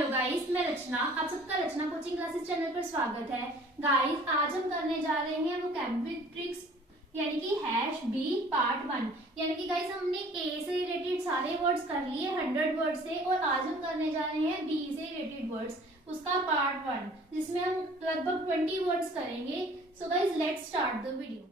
Hello guys, मैं रचना। आप सबका रचना कोचिंग क्लासेस चैनल पर स्वागत है। गाइस, आज हम करने जा रहे हैं वोकैबुलरी ट्रिक्स यानी कि #B पार्ट 1। यानी कि गाइस हमने ए से रिलेटेड सारे वर्ड्स कर लिए 100 वर्ड से, और आज हम करने जा रहे हैं बी से रिलेटेड वर्ड्स, उसका पार्ट 1, जिसमें हम लगभग 20 वर्ड्स करेंगे। So guys, let's start the video.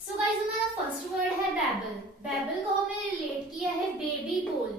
So guys, हमारा फर्स्ट वर्ड है बैबल। बैबल को हमने रिलेट किया है बेबी बोल।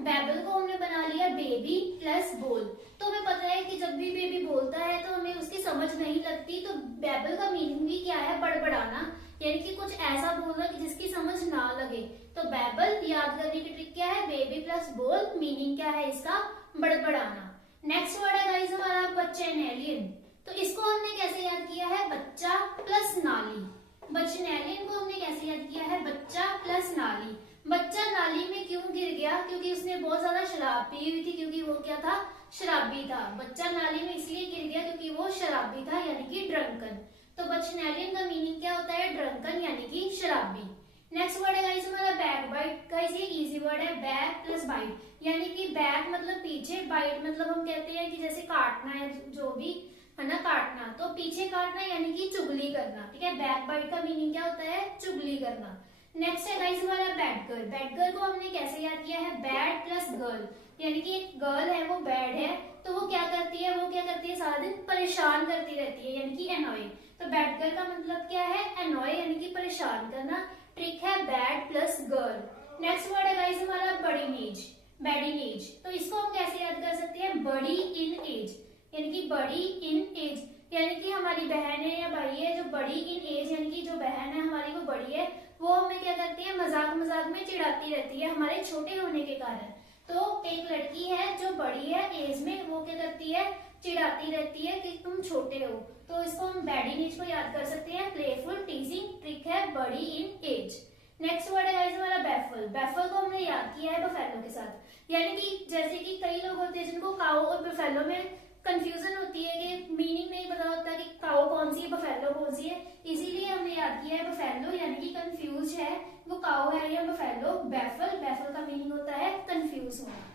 बैबल को हमने बना लिया बेबी प्लस बोल। तो हमें पता है कि जब भी बेबी बोलता है तो हमें उसकी समझ नहीं लगती, तो बैबल का मीनिंग भी क्या है? बड़बड़ाना, यानी कि कुछ ऐसा बोलना कि जिसकी समझ ना लगे। तो बैबल याद करने की ट्रिक क्या है? बेबी प्लस बोल। मीनिंग क्या है इसका? बड़बड़ाना। नेक्स्ट वर्ड है गाइस हमारा बचेनेलियन। तो इसको हमने कैसे याद किया है? बच्चा प्लस नाली। बचनेलियन को हमने कैसे याद किया है? बच्चा प्लस नाली। बच्चा नाली में क्यों गिर गया? क्योंकि उसने बहुत ज्यादा शराब पी हुई थी, क्योंकि वो क्या था? शराबी था। बच्चा नाली में इसलिए गिर गया क्योंकि वो शराबी था, यानी कि ड्रंकन। तो बचनेलियन का मीनिंग क्या होता है? ड्रंकन यानी कि शराबी। नेक्स्ट वर्ड है गाइस हमारा बैक बाइट। गाइस ये इजी वर्ड है, बैक प्लस बाइट। यानी कि बैक मतलब पीछे, बाइट मतलब हम कहते हैं कि जैसे काटना है, जो भी है ना, काटना। तो पीछे काटना यानी कि चुगली करना। ठीक है, बैक बाइट का मीनिंग क्या होता है? चुगली करना। नेक्स्ट है गाइस हमारा बैड गर्ल। बैड गर्ल को हमने कैसे याद किया है? Bad plus girl. यानी कि एक गर्ल है, वो बैड है, तो वो क्या करती है? वो क्या करती है? सारा दिन परेशान करती रहती है, यानी कि एनॉय। तो बैड गर्ल का मतलब क्या है? एनॉय यानी कि परेशान करना। ट्रिक है bad plus girl. Next word है गाइस हमारा बड़ी एज। Baddie as. तो इसको हम कैसे याद कर सकते हैं? बड़ी इन एज, यानी कि बड़ी इन एज, यानी कि हमारी बहन है या भाई है जो बड़ी इन एज, यानी कि जो बहन है हमारी वो बड़ी है, वो हमें क्या करती है? मजाक मजाक में चिढ़ाती रहती है हमारे छोटे होने के कारण। तो एक लड़की है जो बड़ी है एज में, वो क्या करती है? चिढ़ाती रहती है कि तुम छोटे हो। तो इसको हम बैडी इन एज को याद कर सकते हैं प्लेफुल टीजिंग। ट्रिक है बड़ी इन एज। नेक्स्ट वर्ड है गाइस हमारा बैफल। बैफल को हमने याद किया है बफेलो के साथ। यानी कि जैसे कि कई लोग होते हैं जिनको काऊ और बफेलो में कंफ्यूजन होती है कि मीनिंग नहीं पता होता कि काऊ कौन सी है, बफेलो कौन सी है। इसीलिए हमने याद किया है बफेलो, यानी कि कंफ्यूज है वो काऊ है या बफेलो। बैफल, बैफल का मीनिंग होता है कंफ्यूज होना।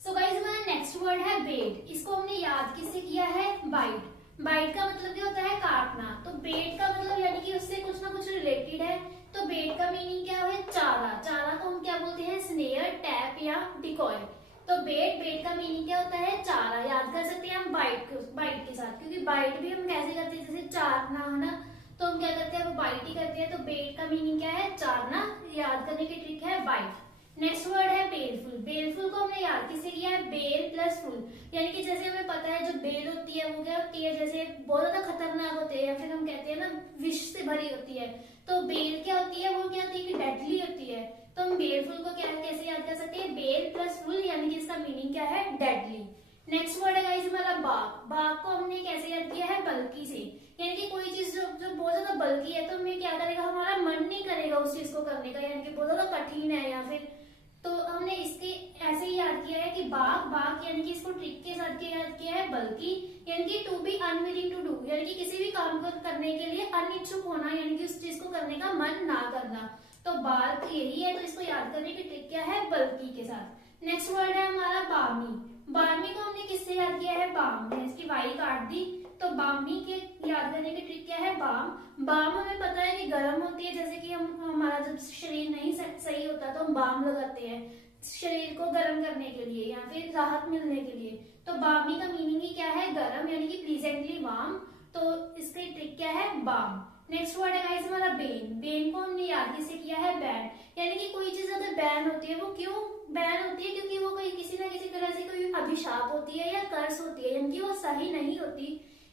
सो गाइस हमारा नेक्स्ट वर्ड है बेट। इसको हमने याद किससे किया है? बाइट। बाइट का मतलब क्या होता है? काटना। तो बेट का मतलब यानी कि उससे कुछ ना कुछ रिलेटेड है। तो बेट का मीनिंग क्या है? चारा। चारा को हम क्या बोलते हैं? स्नेयर, टैप या डिकॉय। तो बेट, बेट का मीनिंग क्या होता है? चारा। याद कर सकते हैं हम बाइट के साथ, क्योंकि बाइट भी हम कैसे करते हैं? जैसे चारना है ना, तो हम क्या करते हैं? वो बाइट ही करते हैं। तो बेट का मीनिंग क्या है? चारना। याद करने की ट्रिक है बाइट। नेक्स्ट वर्ड है बेलफुल। बेलफुल को हमने याद किससे किया है? बेल प्लस फुल। यानी कि जैसे हमें पता है जो बेल होती है वो क्या होती है? जैसे बहुत ज्यादा खतरनाक होते हैं, या फिर हम कहते हैं ना विष से भरी होती है। तो बेल क्या होती है? वो क्या होती है कि डेडली होती है। तो हम बेलफुल को क्या कैसे याद कर सकते हैं? बेल प्लस फुल, यानी कि इसका मीनिंग क्या है? डेडली। नेक्स्ट वर्ड है गाइस हमारा बाग। बाग को हमने कैसे याद किया है? बल्कि से। यानी कि कोई चीज जो जो बहुत ज्यादा बल्कि है, तो हमें क्या करेगा? हमारा मन नहीं करेगा उस चीज को करने का, यानी कि बहुत ज्यादा कठिन है या फिर, तो हमने इसके ऐसे ही याद किया है कि बाग, बाग यानी कि इसको ट्रिक के साथ क्या याद किया है? बल्कि, यानी कि to be unwilling to do, यानी कि किसी भी काम को करने के लिए अनिच्छुक होना, यानी कि उस चीज को करने का मन ना करना। तो बाग यही है, तो इसको याद करने की ट्रिक क्या है? बल्कि के साथ। नेक्स्ट वर्ड है हमारा बामी। बामी को हमने किससे याद किया है? बाम। इसकी वाई काट दी, तो बामी के याद करने की ट्रिक क्या है? बाम। बाम हमें पता है कि गर्म होती है, जैसे कि हम हमारा जब शरीर नहीं सही होता तो हम बाम लगाते हैं शरीर को गर्म करने के लिए या फिर राहत मिलने के लिए। तो बामी का मीनिंग ही क्या है? गर्म, यानी कि प्लीजेंटली वार्म। तो इसकी ट्रिक क्या है? बाम। नेक्स्ट वर्ड है गाइस हमारा बेन। बेन को हमने याद किससे किया है? बैन। यानी कि कोई चीज अगर बैन होती है, वो क्यों बैन होती है? क्योंकि वो कोई किसी ना किसी तरह से कोई अभिशाप होती है या कर्स होती है, यानी कि वो सही नहीं होती,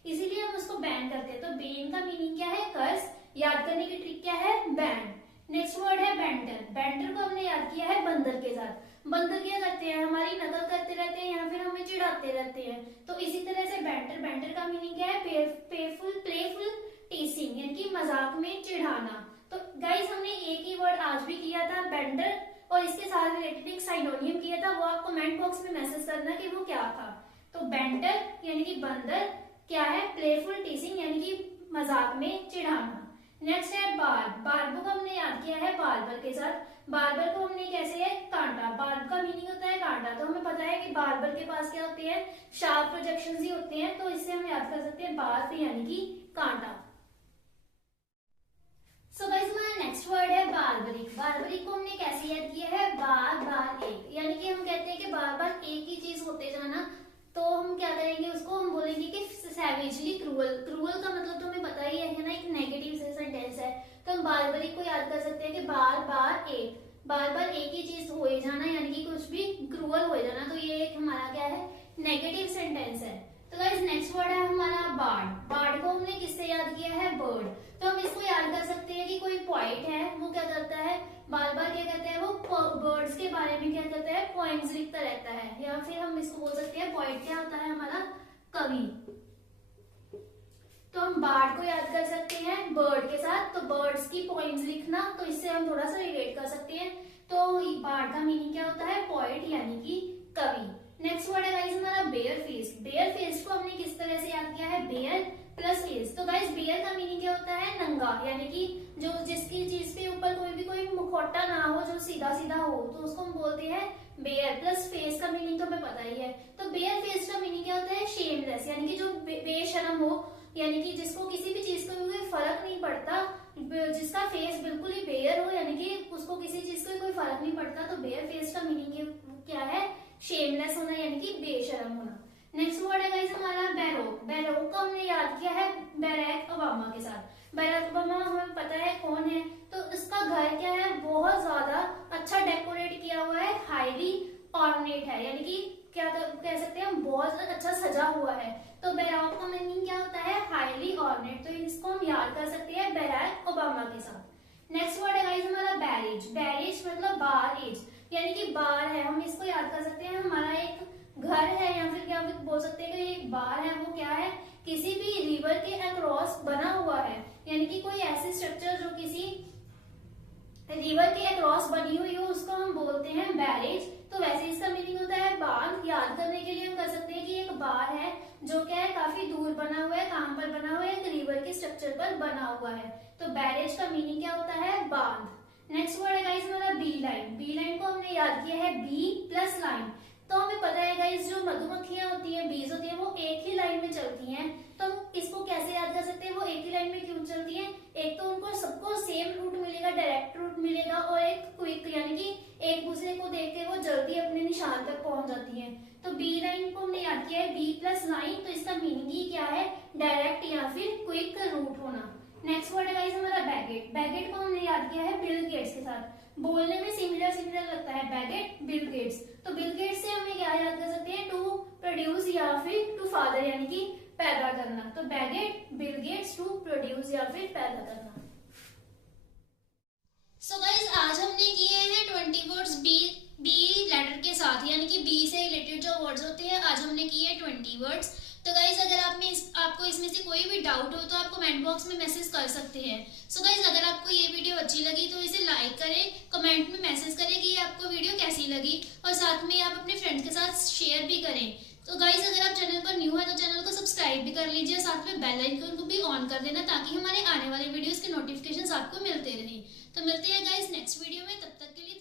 इसीलिए हम उसको बैन करते हैं। तो बेन का मीनिंग क्या है? कर्स। याद करने की ट्रिक क्या है? बैन। नेक्स्ट वर्ड है बेंटर। बेंटर को हमने याद किया है बंदर के साथ। बंदर क्या करते हैं? हमारी नकल करते रहते हैं या फिर हमें चिढ़ाते रहते हैं। तो इसी तरह से बेंटर, बेंटर का मीनिंग क्या है? प्लेफुल टीसिंग, यानी कि मजाक में चिढ़ाना। तो गाइस हमने एक ही वर्ड आज भी किया था, बेंडर, और इसके साथ रिलेटेड एक साइनोनियम किया था, वो आप कमेंट बॉक्स में मैसेज करना कि वो क्या था। तो बेंटर यानी कि बंदर, क्या है? प्लेफुल टीसिंग, यानी कि मजाक में चिढ़ाना। नेक्स्ट है बार्ब। बार्ब को हमने याद किया है बार्बर के साथ। बार्बर को हमने कैसे है, कांटा। बार्ब का मीनिंग होता है कांटा, तो हमें पता है कि बार्बर के पास क्या होते हैं, शार्प प्रोजेक्शंस ही होते हैं, तो इससे हम याद कर सकते हैं बार्ब यानी कि कांटा। सो गाइस हमारा नेक्स्ट वर्ड है बारबरिक। बारबरिक को हमने कैसे याद किया है, बार बार एक, यानी कि हम कहते हैं कि बार बार एक ही चीज होते जाना, तो हम क्या करेंगे उसको, हम बोलेंगे कि सैवेजली क्रूअल। क्रूअल का मतलब तो हमें पता ही है ना, एक नेगेटिव सेंटेंस है, तो हम बारबरिक को याद कर सकते हैं कि बार बार एक, बार बार एक ही चीज हो जाना, यानी कि कुछ भी क्रूअल हो जाना, तो ये एक हमारा क्या है, नेगेटिव सेंटेंस है। तो गाइस नेक्स्ट वर्ड है हमारा बार्ड। बार्ड को हमने किससे याद किया है, बर्ड। तो हम इसको याद कर सकते हैं कि कोई पोइट है, वो क्या करता है, बार बार क्या कहते हैं, वो बर्ड्स के बारे में क्या करता है, पोएम्स लिखता रहता है, या फिर हम इसको बोल सकते हैं पोइट क्या होता है, हमारा कवि। तो हम बार्ड को याद कर सकते हैं बर्ड के साथ, तो बर्ड्स की पोएम्स लिखना, तो इससे हम थोड़ा सा रिलेट कर सकते हैं। तो बार्ड का मीनिंग क्या होता है, पोइट यानी कि कवि। नेक्स्ट वर्ड है गाइस हमारा बेयर फेस। बेयर फेस को हमने किस तरह से याद किया है, बेयर प्लस फेस। तो गाइस बेयर का मीनिंग क्या होता है, नंगा, यानी कि जो जिसकी चीज के ऊपर कोई मुखौटा ना हो, जो सीधा सीधा हो, तो उसको हम बोलते हैं बेयर। प्लस फेस का मीनिंग तो हमें पता ही है। तो बेयर फेस का मीनिंग क्या होता है, शेमलेस, यानी कि जो बेशरम हो, यानी कि जिसको किसी भी चीज का कोई फर्क नहीं पड़ता, जिसका फेस बिल्कुल ही बेयर हो, यानी कि उसको किसी चीज का कोई फर्क नहीं पड़ता, तो बेयर फेस का मीनिंग क्या है, शेमलेस होना, यानी कि बेशरम होना। नेक्स्ट वर्ड है गाइस हमारा बैरोक। बैरोक को हमने याद किया है बैरक ओबामा के साथ। बैरक ओबामा हमें पता है कौन है, तो इसका घर क्या है, बहुत ज्यादा अच्छा डेकोरेट किया हुआ है, हाईली ऑर्नेट है, यानी कि क्या कह सकते हैं हम, बहुत अच्छा सजा हुआ है। तो बैरक का मीनिंग क्या होता है, हाईली ऑर्नेट, तो इसको हम याद कर सकते हैं बैरक ओबामा के साथ। नेक्स्ट वर्ड है गाइस हमारा बैरेज। बैरेज मतलब बार एज, यानी कि बार है, हम इसको याद कर सकते हैं, हमारा एक घर है, या फिर क्या बोल सकते हैं कि एक बार है, वो क्या है, किसी भी रिवर के अक्रॉस बना हुआ है, यानी कि कोई ऐसी स्ट्रक्चर जो किसी रिवर के अक्रॉस बनी हुई हो, उसको हम बोलते हैं बैरेज। तो वैसे इसका मीनिंग होता है बांध। याद करने के लिए हम कर सकते हैं कि एक बार है जो क्या है, काफी दूर बना हुआ है, कहां पर बना हुआ है, एक रिवर के स्ट्रक्चर पर बना हुआ है, तो बैरेज का मीनिंग क्या होता है, बांध। नेक्स्ट वर्ड है गाइस हमारा बी लाइन। बी लाइन को हमने याद किया है बी प्लस लाइन। तो हमें पता है गाइस जो मधुमक्खियां होती हैं, बीज होती है, वो एक ही लाइन में चलती हैं, तो हम इसको कैसे याद कर सकते हैं, वो एक ही लाइन में क्यों चलती हैं, एक तो उनको सबको सेम रूट मिलेगा, डायरेक्ट रूट मिलेगा, और एक क्विक, यानी कि एक दूसरे को देख के वो जल्दी अपने निशान तक पहुंच जाती है। तो बी लाइन को हमने याद किया है बी प्लस लाइन, तो इसका मीनिंग ही क्या है, डायरेक्ट या फिर क्विक रूट होना। नेक्स्ट वर्ड है गाइस हमारा बैगेट। बैगेट को हमने याद किया है बिल गेट्स के साथ, बोलने में सिमिलर लगता है बैगेट, बिल गेट्स। तो बिल गेट्स से हमें क्या याद कर सकते हैं, टू प्रोड्यूस या फिर टू फादर, यानी कि पैदा करना। तो beget, Bill Gates, to produce या फिर पैदा करना। सो गाइस आज हमने किए हैं 20 वर्ड्स बी लेटर के साथ, यानी कि बी से रिलेटेड जो वर्ड्स होते हैं, आज हमने किए हैं 20 वर्ड्स। तो गाइज अगर आपको इसमें से कोई भी डाउट हो तो आप कमेंट बॉक्स में मैसेज कर सकते हैं। सो गाइज अगर आपको ये वीडियो अच्छी लगी तो इसे लाइक करें, कमेंट में मैसेज करें कि आपको वीडियो कैसी लगी, और साथ में आप अपने फ्रेंड्स के साथ शेयर भी करें। तो गाइज अगर आप चैनल पर न्यू है तो चैनल को सब्सक्राइब भी कर लीजिए, साथ में बेल आइकन को भी ऑन कर देना, ताकि हमारे आने वाले वीडियोस के नोटिफिकेशंस आपको मिलते रहें। तो मिलते हैं गाइज नेक्स्ट वीडियो में, तब तक के लिए